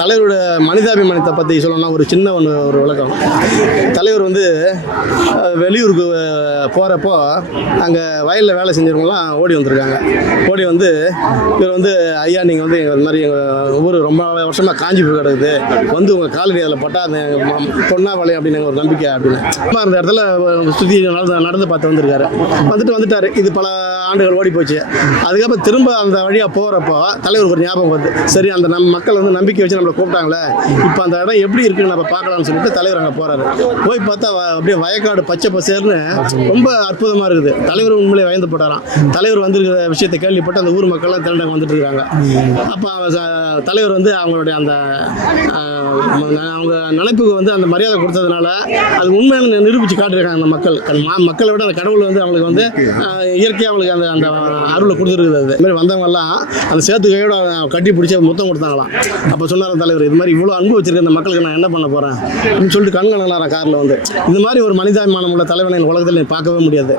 தலைவரோட மனிதாபிமானத்தை பற்றி சொல்லணும்னா ஒரு சின்ன ஒரு விளக்கம். தலைவர் வந்து வெளியூருக்கு போகிறப்போ அங்கே வயலில் வேலை செஞ்சவங்களாம் ஓடி வந்திருக்காங்க. ஓடி வந்து இவர் வந்து ஐயா நீங்கள் வந்து எங்கள் மாதிரி எங்கள் ஊர் ரொம்ப வருஷமாக காஞ்சி போய் கிடக்குது, வந்து உங்கள் காலடி அதில் பட்டா அந்த பொண்ணா வளையும் அப்படின்னு ஒரு நம்பிக்கை அப்படின்னு அந்த இடத்துல சுற்றி நடந்து பார்த்து வந்துட்டார். இது பல ஆண்டுகள் ஓடி போச்சு. அதுக்கப்புறம் திரும்ப அந்த வழியாக போகிறப்போ தலைவர் ஒரு ஞாபகம் வருது. சரி, அந்த மக்கள் வந்து நம்பிக்கை வச்சு நம்மளை கூப்பிட்டாங்களே, இப்போ அந்த இடம் எப்படி இருக்குன்னு நம்ம பார்க்கலாம்னு சொல்லிட்டு தலைவர் அங்கே போகிறாரு. போய் பார்த்தா அப்படியே வயக்காடு பச்சை பசேர்னு ரொம்ப அற்புதமாக இருக்குது. தலைவர் உண்மையிலே வயந்து போட்டாராம். தலைவர் வந்திருக்கிற விஷயத்தை கேள்விப்பட்டு அந்த ஊர் மக்கள்லாம் திரண்டாங்க வந்துட்டு இருக்காங்க. அப்போ தலைவர் வந்து அவங்களுடைய அந்த அவங்க நினைப்புக்கு வந்து அந்த மரியாதை கொடுத்ததுனால அது உண்மையான நிரூபித்து காட்டியிருக்காங்க. அந்த மக்களை விட அந்த கடவுள் வந்து அவங்களுக்கு வந்து இயற்கையாக அவங்களுக்கு அந்த அந்த அருளை கொடுத்துருக்குது. அது மாதிரி வந்தவங்கெல்லாம் அந்த சேத்துக்கையோட கட்டி பிடிச்சி முத்தம் கொடுத்தாங்களாம். அப்போ சொன்னார் தலைவர், இது மாதிரி இவ்வளோ அன்பு வச்சிருக்க இந்த மக்களுக்கு நான் என்ன பண்ண போகிறேன் அப்படின்னு சொல்லிட்டு கண்கணங்களார காரில் வந்து. இது மாதிரி ஒரு மனிதாபிமானம் உள்ள தலைவனை உலகத்தில் பார்க்கவே முடியாது.